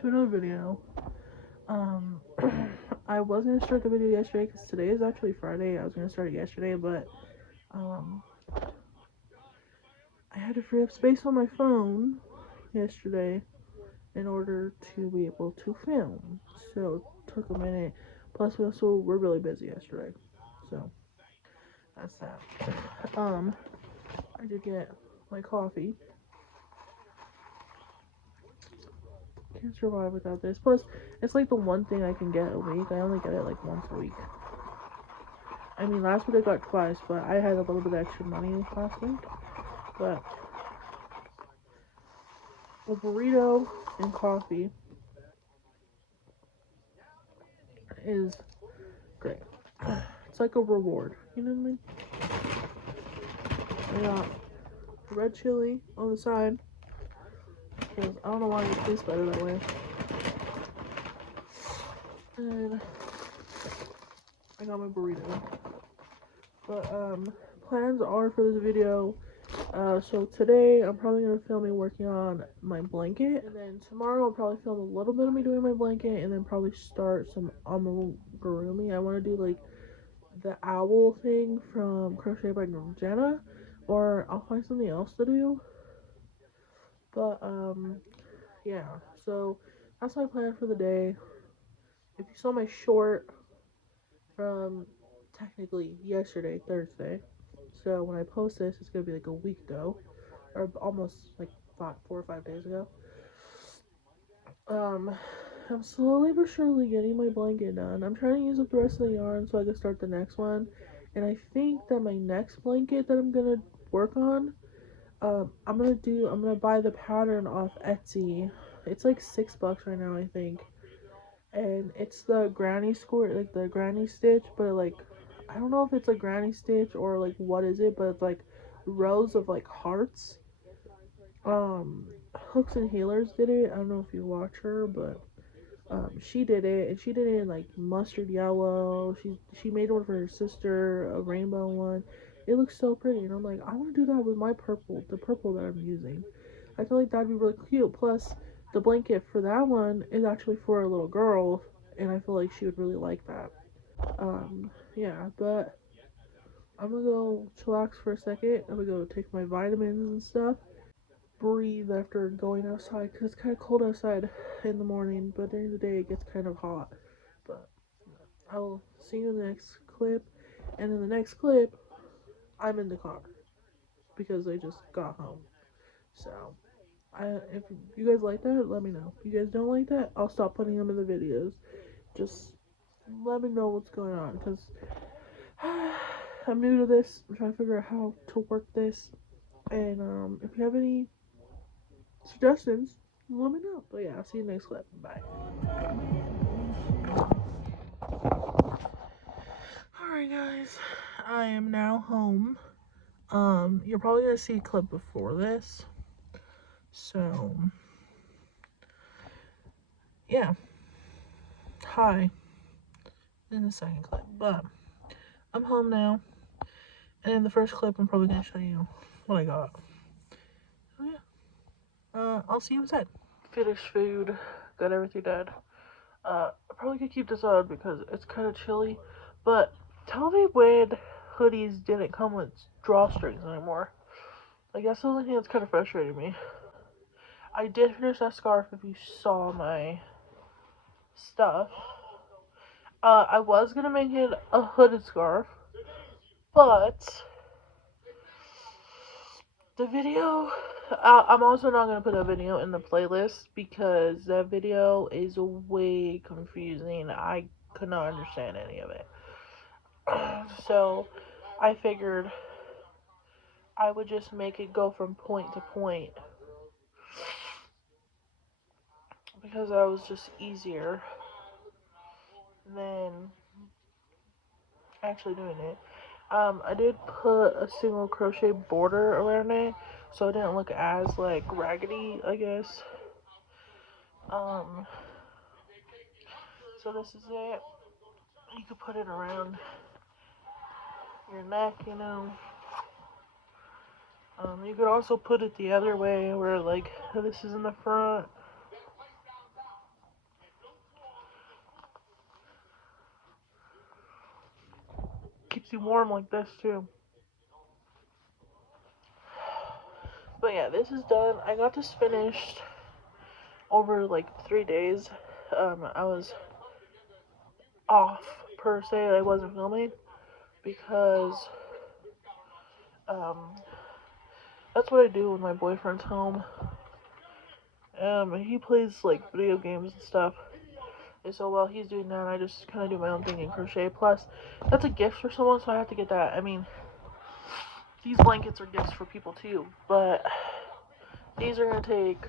to another video. Um, I was gonna start the video yesterday because today is actually Friday. I was gonna start it yesterday, but um, I had to free up space on my phone yesterday in order to be able to film. So it took a minute. Plus, we also were really busy yesterday, so that's that. I did get my coffee. Can't survive without this. Plus, it's like the one thing I can get a week. I only get it like once a week. I mean, last week I got twice, but I had a little bit of extra money last week. But a burrito and coffee is great. It's like a reward. You know what I mean? I got red chili on the side. Because I don't know why it tastes better that way. And I got my burrito. But, plans are for this video. So today I'm probably going to film me working on my blanket. And then tomorrow I'll probably film a little bit of me doing my blanket. And then probably start some amigurumi. I want to do like the owl thing from Crochet by Jenna. Or I'll find something else to do. But, yeah. So that's my plan for the day. If you saw my short from technically yesterday, Thursday. So when I post this, it's gonna be like a week ago, or almost like 4 or 5 days ago. I'm slowly but surely getting my blanket done. I'm trying to use up the rest of the yarn so I can start the next one. And I think that my next blanket that I'm gonna work on, I'm gonna buy the pattern off Etsy. It's like $6 right now, I think. And it's the granny squirt, like the granny stitch, but like I don't know if it's a granny stitch or like what is it, but it's like rows of like hearts. Hooks and Healers did it. I don't know if you watch her, but she did it, and she did it in like mustard yellow. She made one for her sister, a rainbow one. It looks so pretty, and I'm like, I want to do that with my purple, the purple that I'm using. I feel like that'd be really cute. Plus, the blanket for that one is actually for a little girl, and I feel like she would really like that. Yeah, but I'm gonna go chillax for a second. I'm gonna go take my vitamins and stuff. Breathe after going outside because it's kind of cold outside in the morning, but during the day it gets kind of hot. But I'll see you in the next clip, and in the next clip, I'm in the car because I just got home. So, if you guys like that, let me know. If you guys don't like that, I'll stop putting them in the videos. Just let me know what's going on because I'm new to this. I'm trying to figure out how to work this, and if you have any suggestions, let me know. But yeah, I'll see you next clip. Bye. Alright guys, I am now home. You're probably gonna see a clip before this. So yeah. Hi. In the second clip. But I'm home now. And in the first clip I'm probably gonna show you what I got. So yeah. I'll see you inside. Finished food. Got everything done. I probably could keep this on because it's kind of chilly. But tell me when hoodies didn't come with drawstrings anymore. Like, that's the only thing that's kind of frustrating me. I did finish that scarf if you saw my stuff. I was gonna make it a hooded scarf, but the video, I'm also not gonna put a video in the playlist because that video is way confusing. I could not understand any of it. So I figured I would just make it go from point to point because that was just easier than actually doing it. I did put a single crochet border around it, so it didn't look as, like, raggedy, I guess. So this is it. You could put it around your neck, you know. You could also put it the other way, where, like, this is in the front. Keeps you warm like this too. But yeah, this is done. I got this finished over like 3 days. I was off per se. I wasn't filming because um, that's what I do when my boyfriend's home. He plays like video games and stuff. And so while he's doing that, I just kind of do my own thing in crochet. Plus, that's a gift for someone, so I have to get that. I mean, these blankets are gifts for people too, but these are gonna take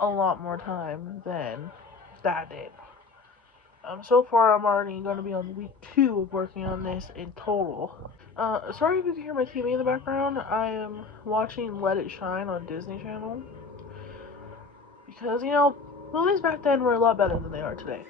a lot more time than that did. So far I'm already gonna be on week 2 of working on this in total. Sorry if you can hear my TV in the background. I am watching Let It Shine on Disney Channel. Because, you know, movies back then were a lot better than they are today.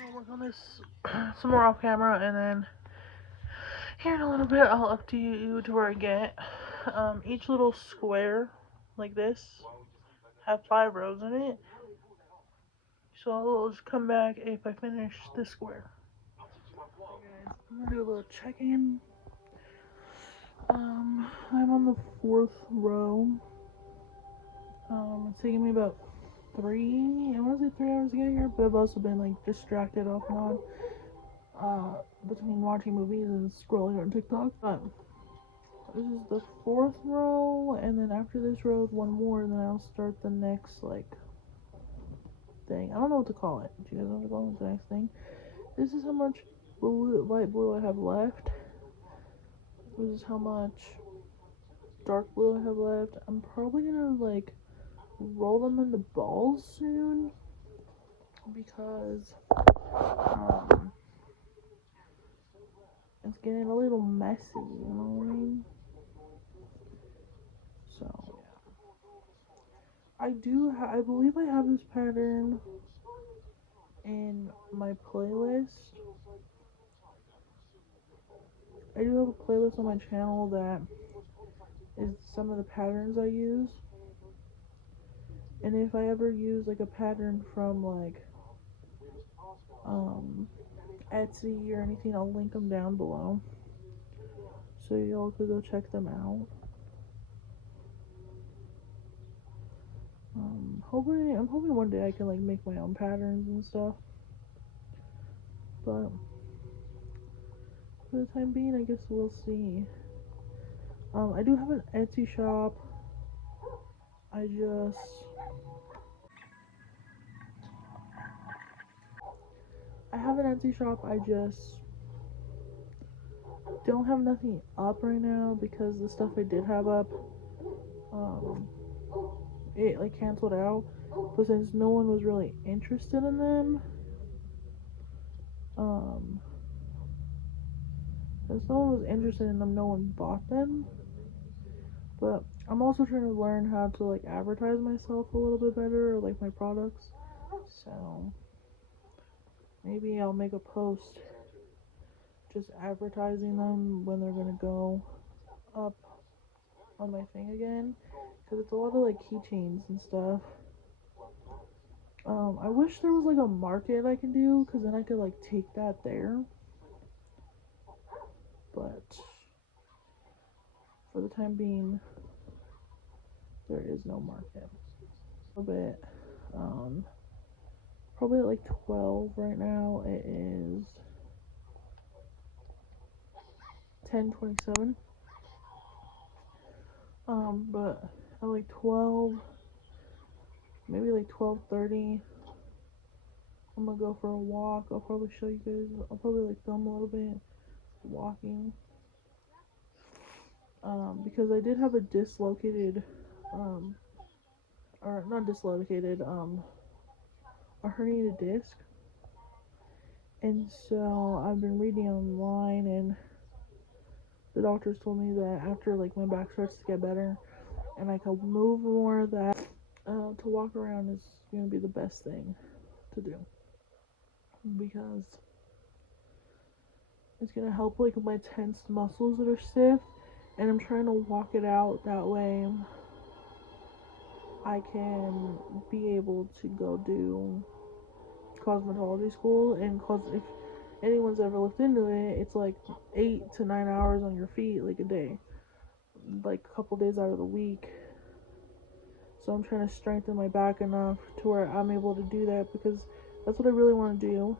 I'll work on this some more off camera, and then here in a little bit I'll update you to where I get. Each little square like this have 5 rows in it. So I'll just come back if I finish this square. Okay, guys, I'm gonna do a little check-in. I'm on the 4th row. It's taking me about I want to say 3 hours to get here, but I've also been like distracted off and on, between watching movies and scrolling on TikTok. But this is the 4th row, and then after this row is one more, and then I'll start the next like thing. I don't know what to call it. Do you guys know what to call it? The next thing. This is how much light blue I have left. This is how much dark blue I have left. I'm probably gonna like roll them into balls soon because it's getting a little messy, you know what I mean? So yeah, I believe I have this pattern in my playlist. I do have a playlist on my channel that is some of the patterns I use. And if I ever use like a pattern from like Etsy or anything, I'll link them down below so y'all could go check them out. I'm hoping one day I can like make my own patterns and stuff. But for the time being, I guess we'll see. I do have an Etsy shop. I have an Etsy shop. I just don't have nothing up right now because the stuff I did have up, it like canceled out. But since no one was really interested in them, since no one was interested in them, no one bought them. But I'm also trying to learn how to like advertise myself a little bit better, or like my products. So maybe I'll make a post just advertising them when they're gonna go up on my thing again, because it's a lot of like keychains and stuff. I wish there was like a market I can do, because then I could like take that there. But for the time being, there is no market. A bit, probably at like 12 right now. It is 10:27. But at like 12, maybe like 12:30, I'm gonna go for a walk. I'll probably show you guys. I'll probably like film a little bit walking. Because I did have a dislocated, or not dislocated, a herniated disc. And so I've been reading online, and the doctors told me that after like my back starts to get better and I can move more, that to walk around is gonna be the best thing to do, because it's gonna help like my tense muscles that are stiff, and I'm trying to walk it out that way I can be able to go do cosmetology school. And cause if anyone's ever looked into it, it's like 8 to 9 hours on your feet, like a day, like a couple days out of the week. So I'm trying to strengthen my back enough to where I'm able to do that, because that's what I really want to do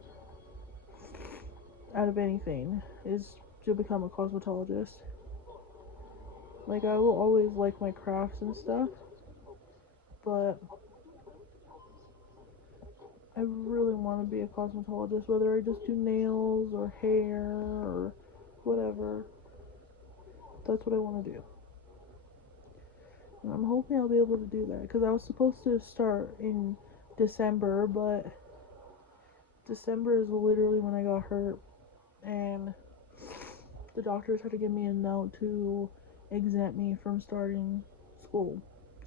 out of anything, is to become a cosmetologist. Like, I will always like my crafts and stuff, but I really want to be a cosmetologist, whether I just do nails or hair or whatever. That's what I want to do. And I'm hoping I'll be able to do that, because I was supposed to start in December, but December is literally when I got hurt, and the doctors had to give me a note to exempt me from starting school.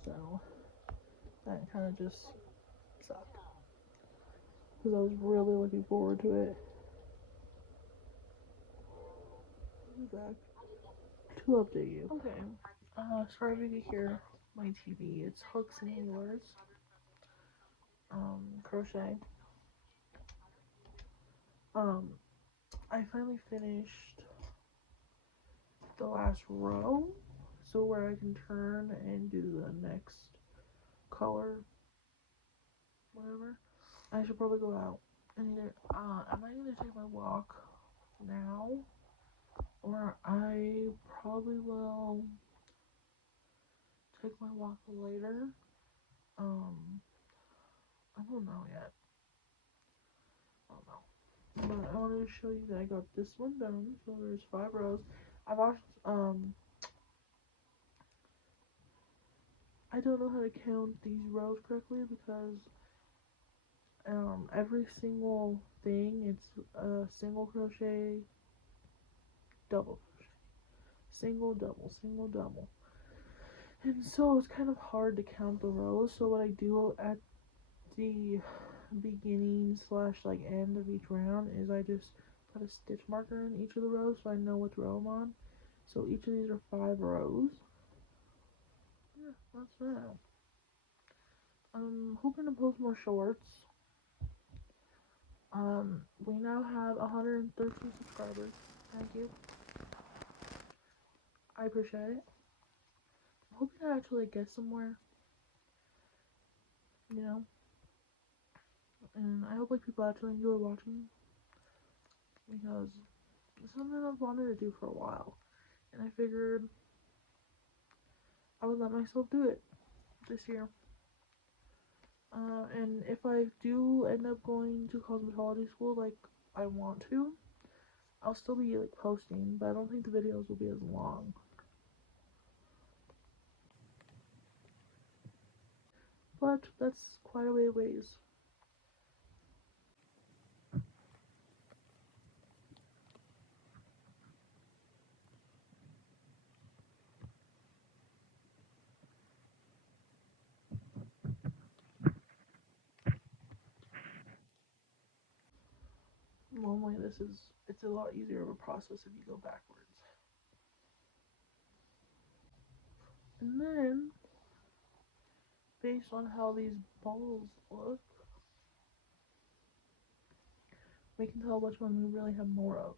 So that kind of just sucked, because I was really looking forward to it. Back to update you. Okay. Sorry if you could hear my TV. It's Hooks and Healers. Crochet. I finally finished the last row, so where I can turn and do the next color, whatever. I should probably go out and either I might either take my walk now, or I probably will take my walk later. I don't know yet. I don't know. But I wanted to show you that I got this one done. So there's 5 rows. I've watched I don't know how to count these rows correctly, because every single thing, it's a single crochet, double crochet, single, double. And so it's kind of hard to count the rows. So what I do at the beginning slash like end of each round is I just put a stitch marker in each of the rows so I know which row I'm on. So each of these are 5 rows. Yeah, that's that. I'm hoping to post more shorts. We now have 113 subscribers. Thank you. I appreciate it. I'm hoping to actually get somewhere, you know. And I hope like people actually enjoy watching, because it's something I've wanted to do for a while, and I figured I would let myself do it this year. And if I do end up going to cosmetology school, like I want to, I'll still be like posting, but I don't think the videos will be as long. But that's quite a ways. Normally it's a lot easier of a process if you go backwards. And then, based on how these balls look, we can tell which one we really have more of.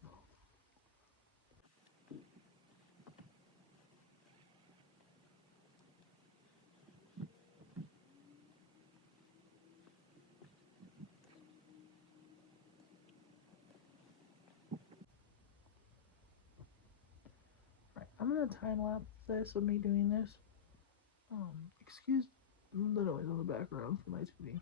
Right, I'm gonna time lapse this of me doing this. Excuse the noise in the background from my TV.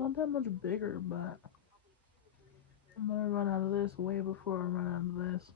not that much bigger, but I'm gonna run out of this way before I run out of this.